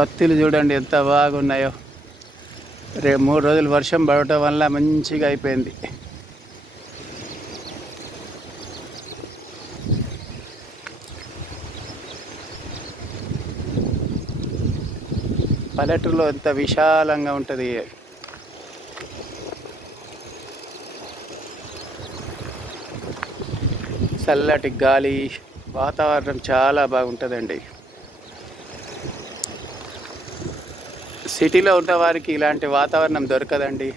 పత్తిలు చూడండి ఎంత బాగున్నాయో. రేపు 3 రోజులు వర్షం పడటం వల్ల మంచిగా అయిపోయింది. పల్లెటూరులో ఎంత విశాలంగా ఉంటుంది. చల్లటి గాలి, వాతావరణం చాలా బాగుంటుందండి. సిటీలో ఉన్న వారికి ఇలాంటి వాతావరణం దొరకదండి.